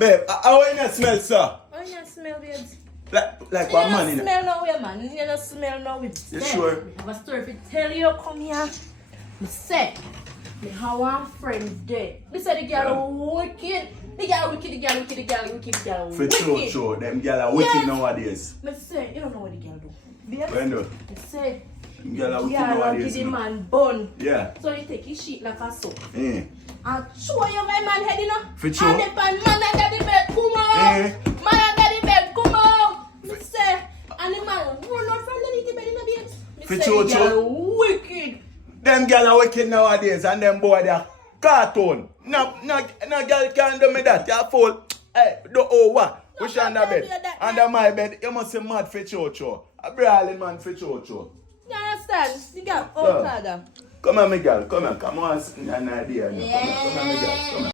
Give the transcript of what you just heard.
Babe, how you not smell, sir? How you not smell, babes? Like one man, You don't smell no way, man. You don't smell no way. You sure? I have a story to tell you. Come here. Me say, me have one friend there. Me say the girl wicked. The girl wicked, the girl wicked, the girl wicked, the girl For wicked. sure. Them girl are wicked nowadays. Me say, you don't know what the girl do. Babes, When do? me say, Them girl are wicked girl nowadays. give the no? man bun. Yeah. So you take his sheet like a soap. Eh. And show you my man head, you know. For sure. And the man I got the bed, come on. Eh. Man I got the bed, come on. Me say, and the man run out from the little bed in the bed. Me For say, sure, the sure. girl wicked. Them girl are wicked nowadays and them boy they are cartoon. No girl can do me that. You fool. Hey, do what? No, Which under don't bed? do that, Under my bed. You must be mad for chocho. A brawling man for chocho. You understand? The girl, Yeah. father. Come on, me girl. Come on. Come on. An idea. Come on, me girl. Come on.